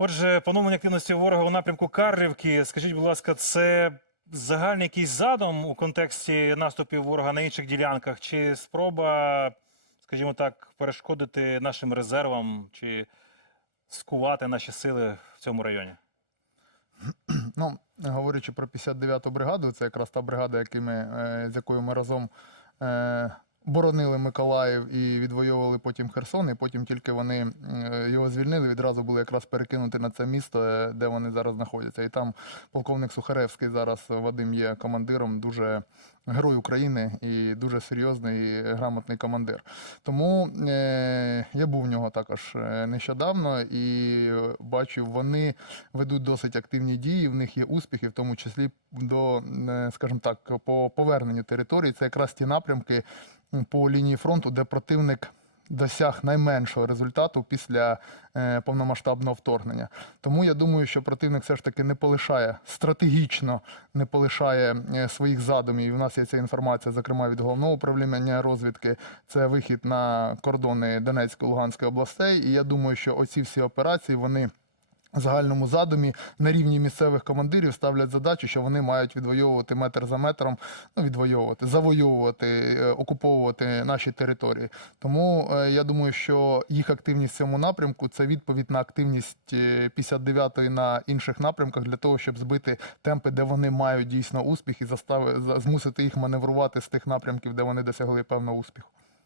Отже, поновлення активності ворога у напрямку Карлівки. Скажіть, будь ласка, це загальний якийсь задум у контексті наступів ворога на інших ділянках, чи спроба, скажімо так, перешкодити нашим резервам чи скувати наші сили в цьому районі? Ну, говорячи про 59-ту бригаду, це якраз та бригада, якими, е, з якою ми разом е, боронили Миколаїв і відвоювали потім Херсон, і потім тільки вони е, його звільнили, відразу були якраз перекинуті на це місто, е, де вони зараз знаходяться. І там полковник Сухаревський зараз Вадим є командиром, дуже герой України і дуже серйозний і грамотний командир. Тому е, я був в нього також е, нещодавно і е, бачив, вони ведуть досить активні дії. В них є успіхи, в тому числі до, е, скажімо так, по поверненню території. Це якраз ті напрямки по лінії фронту, де противник. Досяг найменшого результату після е, повномасштабного вторгнення. Тому я думаю, що противник все ж таки не полишає стратегічно, не полишає е, своїх задумів. І в нас є ця інформація, зокрема від головного управління розвідки. Це вихід на кордони Донецької Луганської областей. І я думаю, що оці всі операції вони. Загальному задумі на рівні місцевих командирів ставлять задачу, що вони мають відвоювати метр за метром, ну відвоювати, завоювати, е, окуповувати наші території. Тому е, я думаю, що їх активність в цьому напрямку це відповідь на активність е, 59-ї на інших напрямках для того, щоб збити темпи, де вони мають дійсно успіх, і застави змусити їх маневрувати з тих напрямків, де вони досягли певного успіху.